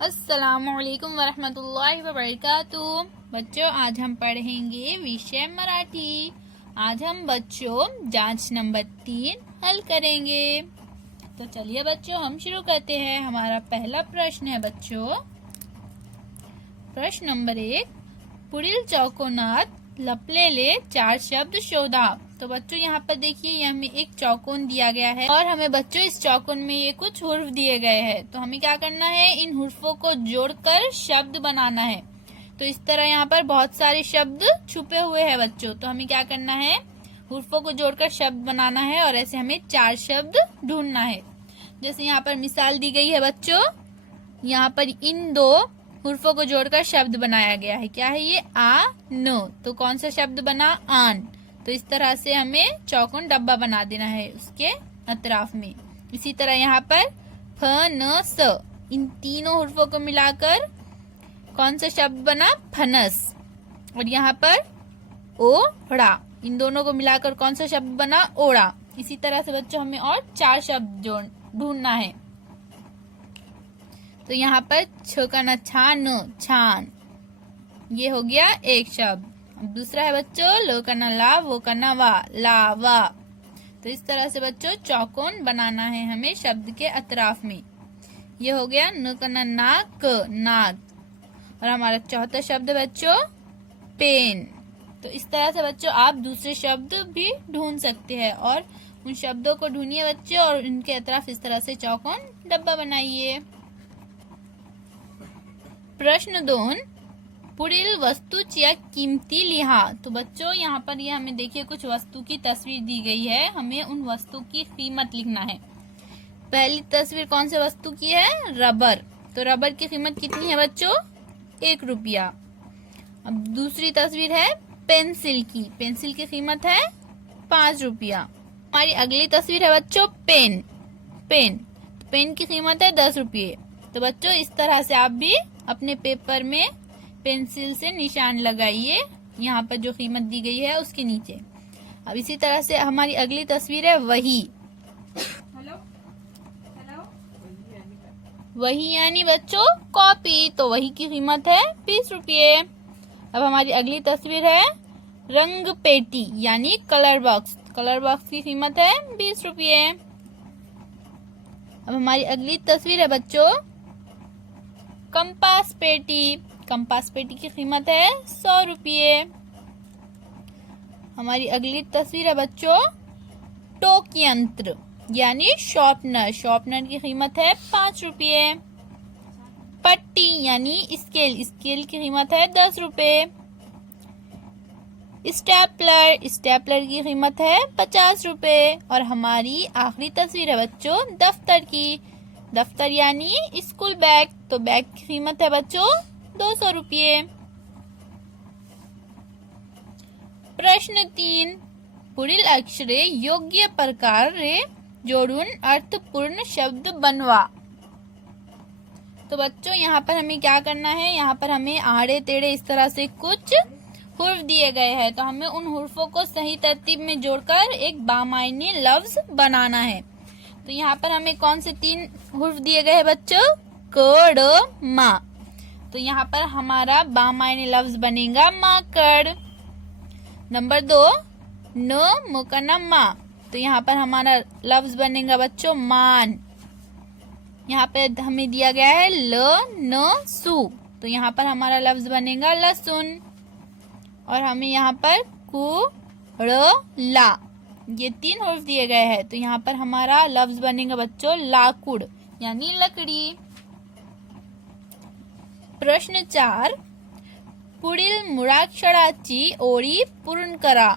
अस्सलामुअलैकुम वरहमतुल्लाहि वबरकातुहू। बच्चों, आज हम पढ़ेंगे विषय मराठी। आज हम बच्चों जांच नंबर 3 हल करेंगे। तो चलिए बच्चों, हम शुरू करते हैं। हमारा पहला प्रश्न है बच्चों, प्रश्न नंबर 1, पुढील चौकोनात लपलेले 4 शब्द शोधा। तो बच्चों यहाँ पर देखिए, ये हमें एक चौकोन दिया गया है और हमें बच्चों इस चौकोन में ये कुछ हुर्फ दिए गए हैं। तो हमें क्या करना है, इन हुर्फों को जोड़कर शब्द बनाना है। तो इस तरह यहाँ पर बहुत सारे शब्द छुपे हुए हैं बच्चों। तो हमें क्या करना है, हुर्फों को जोड़कर शब्द बनाना है और ऐसे हमें 4 शब्द ढूंढना है। जैसे यहाँ पर मिसाल दी गई है बच्चों, यहाँ पर इन 2 हुर्फों को जोड़कर शब्द बनाया गया है। क्या है ये, आ न। तो कौन सा शब्द बना, आन। तो इस तरह से हमें चौकोन डब्बा बना देना है उसके अतराफ में। इसी तरह यहाँ पर फ न स, इन तीनों हुर्फों को मिलाकर कौन सा शब्द बना, फनस। और यहाँ पर ओढ़ा, इन दोनों को मिलाकर कौन सा शब्द बना, ओढ़ा। इसी तरह से बच्चों हमें और 4 शब्द ढूंढना है। तो यहाँ पर छ का न छान, छान, ये हो गया एक शब्द। अब दूसरा है बच्चों लो का न ला, वो का न वा, लावा। तो इस तरह से बच्चों चौकोन बनाना है हमें शब्द के अतराफ में। ये हो गया न का न नाक, नाक। और हमारा चौथा शब्द बच्चों पेन। तो इस तरह से बच्चों आप दूसरे शब्द भी ढूंढ सकते हैं और उन शब्दों को ढूंढिए बच्चों और उनके अतराफ इस तरह से चौकोन डब्बा बनाइए। प्रश्न 2, पुढील वस्तूच्या किमती लिहा। तो बच्चों यहाँ पर ये हमें देखिए कुछ वस्तु की तस्वीर दी गई है, हमें उन वस्तु की कीमत लिखना है। पहली तस्वीर कौन से वस्तु की है, रबर। तो रबर की कीमत कितनी है बच्चों, 1 रुपया। अब दूसरी तस्वीर है पेंसिल की, पेंसिल की कीमत है 5 रुपया। हमारी अगली तस्वीर है बच्चों पेन, पेन। तो पेन की कीमत है 10 रुपये। तो बच्चों इस तरह से आप भी अपने पेपर में पेंसिल से निशान लगाइए, यहाँ पर जो कीमत दी गई है उसके नीचे। अब इसी तरह से हमारी अगली तस्वीर है वही, वही यानी बच्चों कॉपी। तो वही की कीमत है 20 रुपये। अब हमारी अगली तस्वीर है रंग पेटी यानी कलर बॉक्स, कलर बॉक्स की कीमत है 20 रुपये। अब हमारी अगली तस्वीर है बच्चों कंपास पेटी, कंपास पेटी की कीमत है 100 रुपये। हमारी अगली तस्वीर है बच्चों टोक यंत्र यानी शॉर्पनर, शॉर्पनर की कीमत है 5 रुपये। पट्टी यानी स्केल, स्केल की कीमत है 10 रुपये। स्टेपलर, स्टेपलर की कीमत है 50 रुपये। और हमारी आखिरी तस्वीर है बच्चों दफ्तर की, दफ्तर यानी स्कूल बैग। तो बैग की कीमत है बच्चों 200 रुपये। प्रश्न 3, पुढील अक्षरे योग्य प्रकारे जोडून अर्थपूर्ण शब्द बनवा। तो बच्चों यहाँ पर हमें क्या करना है, यहाँ पर हमें आड़े टेढ़े इस तरह से कुछ हुर्फ दिए गए हैं। तो हमें उन हुर्फों को सही तरतीब में जोड़कर एक बामायने लफ्ज बनाना है। तो यहाँ पर हमें कौन से 3 हुर्फ दिए गए हैं बच्चों, क, ड, मा। तो यहाँ पर हमारा बामायने लफ्ज बनेगा माकड़। नंबर 2 न मुकन्ना मा। तो यहाँ पर हमारा लफ्ज बनेगा बच्चों मान। यहाँ पे हमें दिया गया है ल न सु। तो यहाँ पर हमारा लफ्ज बनेगा लहसुन। और हमें यहाँ पर कु ड़ ला, ये 3 हुर्फ दिए गए हैं। तो यहाँ पर हमारा लफ्ज बनेगा बच्चों लाकुड़ यानी लकड़ी। प्रश्न 4, पुढील मुळाक्षराची ओळी पूर्ण करा।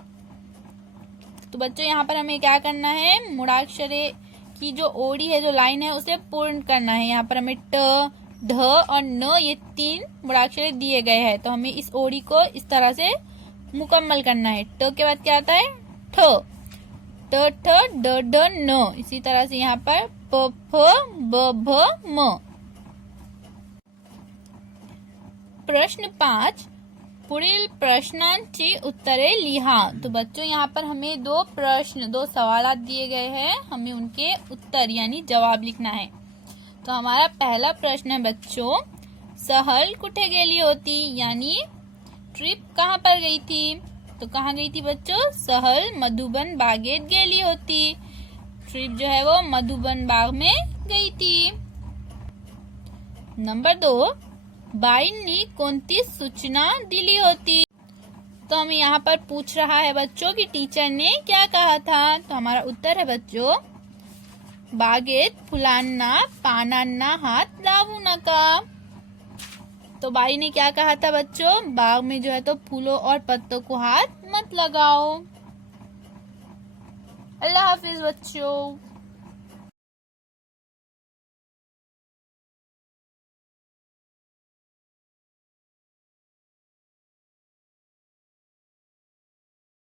तो बच्चों यहाँ पर हमें क्या करना है, मुळाक्षरे की जो ओड़ी है, जो लाइन है, उसे पूर्ण करना है। यहाँ पर हमें ट, ढ और न, ये 3 मुळाक्षरे दिए गए हैं। तो हमें इस ओड़ी को इस तरह से मुकम्मल करना है। ट के बाद क्या आता है, ठ, ट ठ ड ढ न। इसी तरह से यहाँ पर प फ ब भ म। प्रश्न 5, पुढील प्रश्नांची उत्तरे लिहा। तो बच्चों यहाँ पर हमें 2 प्रश्न, 2 सवाल दिए गए हैं, हमें उनके उत्तर यानी जवाब लिखना है। तो हमारा पहला प्रश्न है बच्चों, सहल कुठे गेली होती, यानी ट्रिप कहाँ पर गई थी। तो कहाँ गई थी बच्चों, सहल मधुबन बागेत गेली होती। ट्रिप जो है वो मधुबन बाग में गई थी। नंबर 2, बाईंनी कोणती सूचना दिली होती। तो हमें यहाँ पर पूछ रहा है बच्चों कि टीचर ने क्या कहा था। तो हमारा उत्तर है बच्चों, बागेत फुलांना पानांना हात लावू नका। तो बाई ने क्या कहा था बच्चों, बाग में जो है तो फूलों और पत्तों को हाथ मत लगाओ। अल्लाह हाफिज बच्चों।